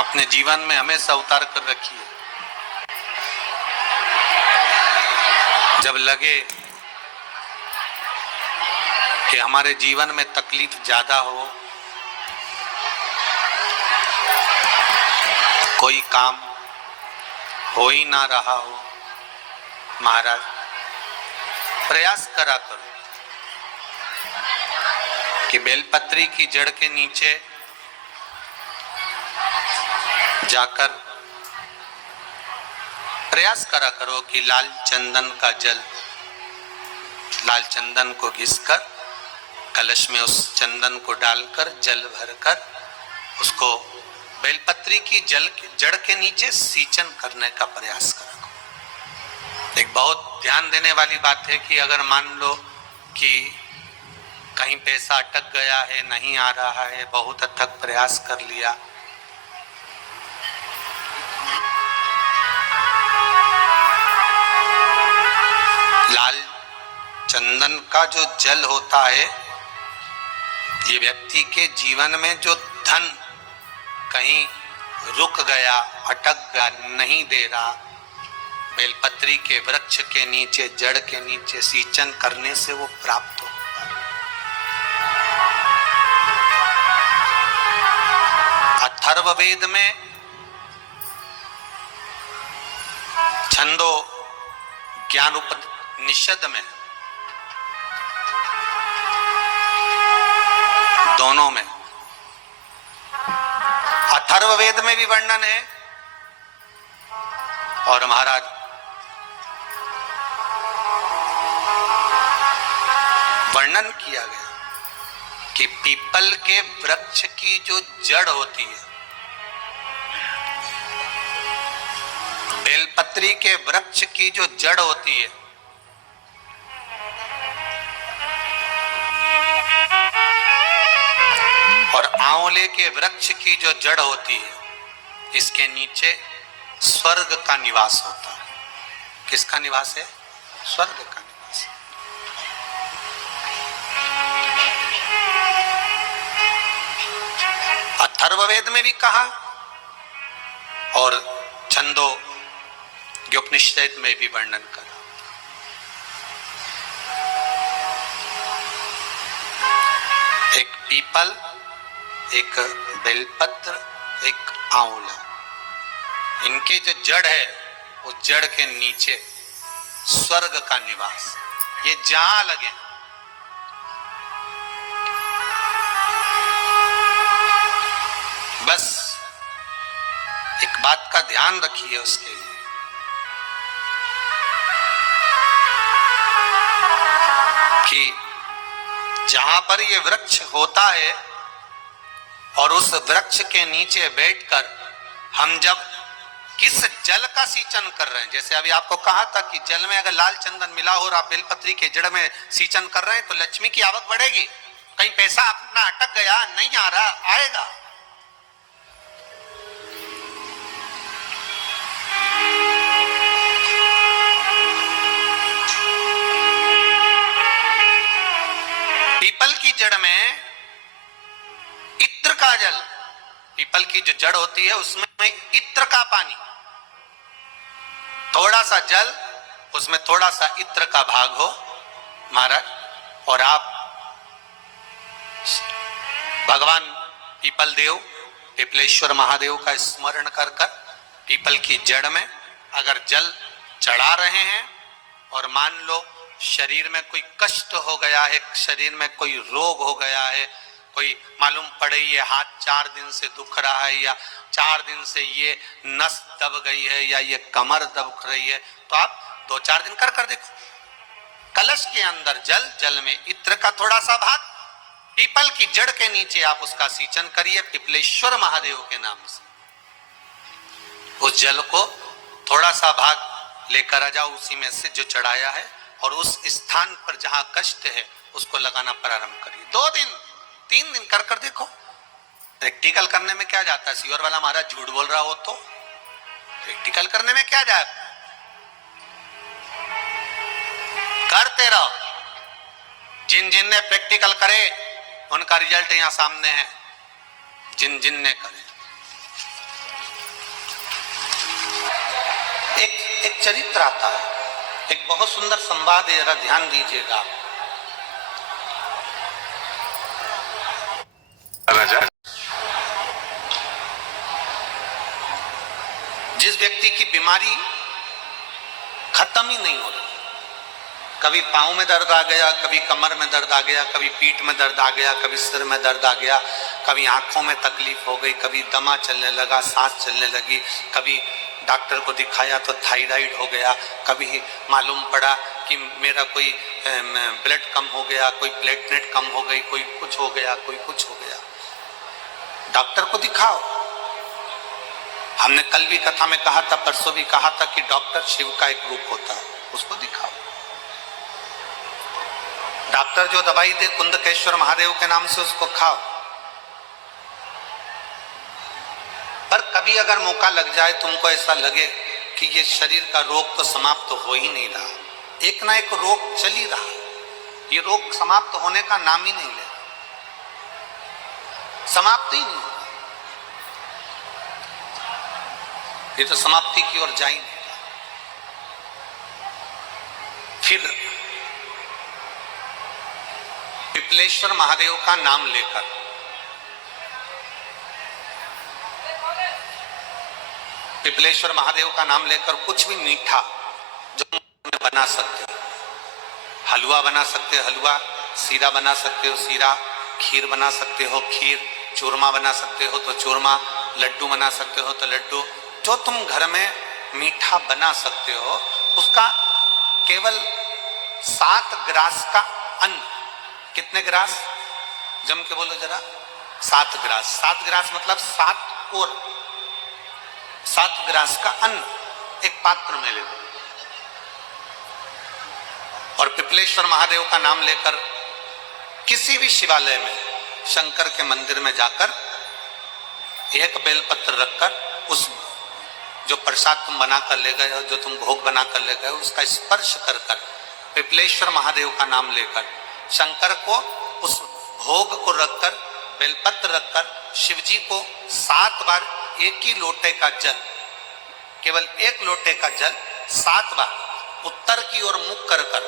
अपने जीवन में हमेशा उतार कर रखिए। जब लगे कि हमारे जीवन में तकलीफ ज्यादा हो, कोई काम हो ही ना रहा हो, महाराज प्रयास करा करो कि बेलपत्री की जड़ के नीचे जाकर प्रयास करा करो कि लाल चंदन का जल, लाल चंदन को घिसकर कलश में उस चंदन को डालकर जल भरकर उसको बेलपत्री की जड़ के नीचे सींचन करने का प्रयास करो। एक बहुत ध्यान देने वाली बात है कि अगर मान लो कि कहीं पैसा अटक गया है, नहीं आ रहा है, बहुत अथक प्रयास कर लिया, लाल चंदन का जो जल होता है, ये व्यक्ति के जीवन में जो धन कहीं रुक गया, अटक गया, नहीं दे रहा, बेलपत्री के वृक्ष के नीचे, जड़ के नीचे सींचन करने से वो प्राप्त होता है। अथर्ववेद में छंदो ज्ञान उपनिषद में, दोनों में, अथर्ववेद में भी वर्णन है और महाराज वर्णन किया गया कि पीपल के वृक्ष की जो जड़ होती है, बेलपत्री के वृक्ष की जो जड़ होती है, और आंवले के वृक्ष की जो जड़ होती है, इसके नीचे स्वर्ग का निवास होता है। किसका निवास है? स्वर्ग का निवास। अथर्ववेद में भी कहा और छंदो उपनिषद में भी वर्णन करा। एक पीपल, एक बेलपत्र, एक आंवला, इनके जो जड़ है, उस जड़ के नीचे स्वर्ग का निवास। ये जहां लगे, बस एक बात का ध्यान रखिए उसके लिए कि जहां पर ये वृक्ष होता है और उस वृक्ष के नीचे बैठकर हम जब किस जल का सींचन कर रहे हैं, जैसे अभी आपको कहा था कि जल में अगर लाल चंदन मिला हो और आप बेलपत्री के जड़ में सींचन कर रहे हैं तो लक्ष्मी की आवक बढ़ेगी। कहीं पैसा अपना अटक गया, नहीं आ रहा, आएगा। पीपल की जड़ में इत्र का जल, पीपल की जो जड़ होती है उसमें इत्र का पानी, थोड़ा सा जल, उसमें थोड़ा सा इत्र का भाग हो महाराज, और आप भगवान पीपल देव, पिपलेश्वर महादेव का स्मरण कर कर पीपल की जड़ में अगर जल चढ़ा रहे हैं और मान लो शरीर में कोई कष्ट हो गया है, शरीर में कोई रोग हो गया है, कोई मालूम पड़े ये हाथ 4 दिन से दुख रहा है, या 4 दिन से ये नस दब गई है, या ये कमर दब रही है, तो आप 2-4 दिन कर देखो। कलश के अंदर जल, जल में इत्र का थोड़ा सा भाग, पीपल की जड़ के नीचे आप उसका सींचन करिए पिपलेश्वर महादेव के नाम से। उस जल को थोड़ा सा भाग लेकर आ जाओ, उसी में से जो चढ़ाया है, और उस स्थान पर जहां कष्ट है उसको लगाना प्रारंभ करिए। 2 दिन 3 दिन कर देखो। प्रैक्टिकल करने में क्या जाता है? सीवर वाला महाराज झूठ बोल रहा हो तो प्रैक्टिकल करने में क्या जाए, करते रहो। जिन ने प्रैक्टिकल करे उनका रिजल्ट यहां सामने है, जिन ने करे। एक चरित्र आता है, एक बहुत सुंदर संवाद है, जरा ध्यान दीजिएगा। जिस व्यक्ति की बीमारी खत्म ही नहीं हो रही, कभी पांव में दर्द आ गया, कभी कमर में दर्द आ गया, कभी पीठ में दर्द आ गया, कभी सिर में दर्द आ गया, कभी आंखों में तकलीफ हो गई, कभी दमा चलने लगा, सांस चलने लगी, कभी डॉक्टर को दिखाया तो थायराइड हो गया, कभी मालूम पड़ा कि मेरा कोई ब्लड कम हो गया, कोई प्लेटलेट कम हो गई, कोई कुछ हो गया, कोई कुछ हो गया। डॉक्टर को दिखाओ। हमने कल भी कथा में कहा था, परसों भी कहा था कि डॉक्टर शिव का एक रूप होता है, उसको दिखाओ। डॉक्टर जो दवाई दे कुंदकेश्वर महादेव के नाम से, उसको खाओ। पर कभी अगर मौका लग जाए, तुमको ऐसा लगे कि ये शरीर का रोग तो समाप्त तो हो ही नहीं रहा, एक ना एक रोग चल ही रहा, ये रोग समाप्त होने का नाम ही नहीं ले रहा, समाप्त ही नहीं, ये तो समाप्ति की ओर जा ही नहीं रहा। फिर पिपलेश्वर महादेव का नाम लेकर, पिपलेश्वर महादेव का नाम लेकर कुछ भी मीठा जो बना सकते हो, हलवा बना सकते हो हलवा, सीरा बना सकते हो सीरा, खीर बना सकते हो खीर, चूरमा बना सकते हो तो चूरमा, लड्डू बना सकते हो तो लड्डू, जो तुम घर में मीठा बना सकते हो, उसका केवल 7 ग्रास का अन्न, कितने ग्रास, जम के बोलो जरा, 7 ग्रास, 7 ग्रास मतलब 7 और 7 ग्रास का अन्न एक पात्र में ले लो, और पिपलेश्वर महादेव का नाम लेकर किसी भी शिवालय में, शंकर के मंदिर में जाकर एक बेलपत्र रखकर उस जो प्रसाद तुम बना कर ले गए हो, जो तुम भोग बना कर ले गए हो, उसका स्पर्श कर कर पिपलेश्वर महादेव का नाम लेकर शंकर को उस भोग को रखकर, बेलपत्र रखकर शिवजी को 7 बार एक ही लोटे का जल, केवल एक लोटे का जल 7 बार उत्तर की ओर मुख कर कर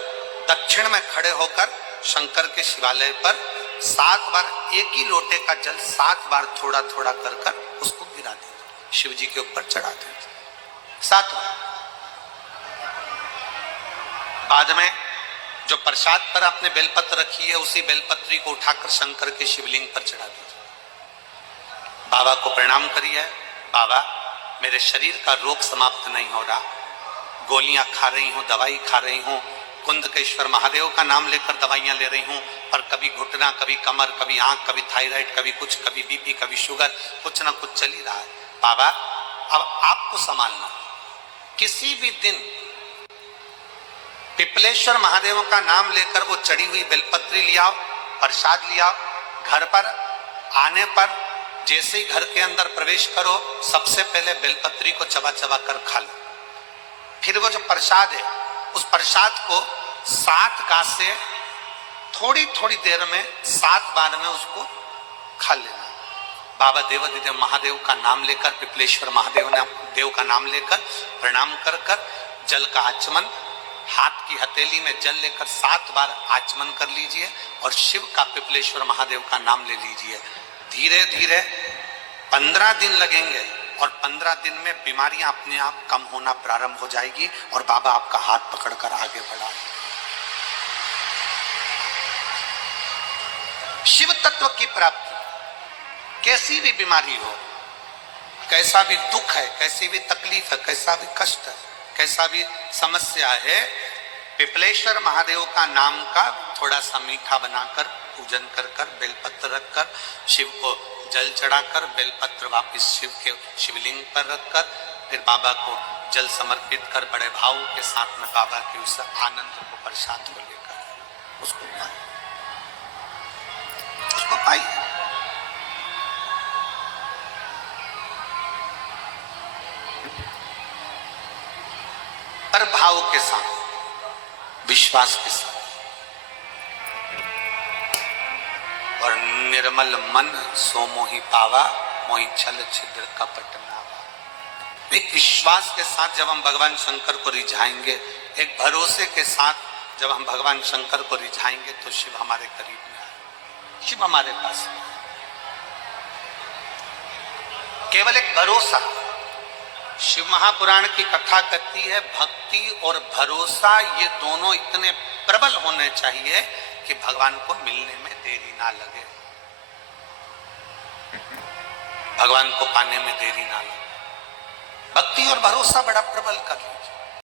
दक्षिण में खड़े होकर शंकर के शिवालय पर 7 बार एक ही लोटे का जल 7 बार थोड़ा थोड़ा कर कर उसको गिरा दे, शिव जी के ऊपर चढ़ा दे 7 बार। बाद में जो प्रसाद पर आपने बेलपत्र रखी है, उसी बेलपत्री को उठाकर शंकर के शिवलिंग पर चढ़ा दीजिए। बाबा को प्रणाम करिए, बाबा मेरे शरीर का रोग समाप्त नहीं हो रहा, गोलियां खा रही हूँ, दवाई खा रही हूँ, कुंदकेश्वर महादेव का नाम लेकर दवाइयां ले रही हूँ, पर कभी घुटना, कभी कमर, कभी आंख, कभी थायराइड, कभी कुछ, कभी बीपी, कभी शुगर, कुछ ना कुछ चल ही रहा है। बाबा अब आपको संभालना, किसी भी दिन पिपलेश्वर महादेव का नाम लेकर वो चढ़ी हुई बेलपत्री लियाओ, प्रसाद लियाओ, घर पर आने पर जैसे ही घर के अंदर प्रवेश करो, सबसे पहले बेलपत्री को चबा चबा कर खा लो। फिर वो जो प्रसाद है, उस प्रसाद को 7 गांठ से थोड़ी थोड़ी देर में 7 बार में उसको खा लेना। बाबा देवाधिदेव महादेव का नाम लेकर, पिपलेश्वर महादेव का नाम लेकर प्रणाम कर कर जल का आचमन, हाथ की हथेली में जल लेकर 7 बार आचमन कर लीजिए और शिव का, पिपलेश्वर महादेव का नाम ले लीजिए। धीरे धीरे 15 दिन लगेंगे और 15 दिन में बीमारियां अपने आप कम होना प्रारंभ हो जाएगी और बाबा आपका हाथ पकड़कर आगे बढ़ाएंगे। शिव तत्व की प्राप्ति, कैसी भी बीमारी हो, कैसा भी दुख है, कैसी भी तकलीफ है, कैसा भी कष्ट है, कैसा भी समस्या है, पिपलेश्वर महादेव का नाम का थोड़ा सा मीठा बनाकर पूजन कर कर, बेलपत्र रखकर, शिव को जल चढ़ाकर, बेलपत्र वापिस शिव के शिवलिंग पर रखकर, फिर बाबा को जल समर्पित कर बड़े भाव के साथ में बाबा के उस आनंद को, प्रसाद को लेकर उसको पाइए। पर भाव के साथ, विश्वास के साथ, और निर्मल मन सो मोहि पावा, मोहि छल छिद्र कपट नावा। एक विश्वास के साथ जब हम भगवान शंकर को रिझाएंगे, एक भरोसे के साथ जब हम भगवान शंकर को रिझाएंगे, तो शिव हमारे करीब में आए, शिव हमारे पास में। केवल एक भरोसा। शिव महापुराण की कथा कहती है भक्ति और भरोसा ये दोनों इतने प्रबल होने चाहिए कि भगवान को मिलने में देरी ना लगे, भगवान को पाने में देरी ना लगे। भक्ति और भरोसा बड़ा प्रबल कर लीजिए।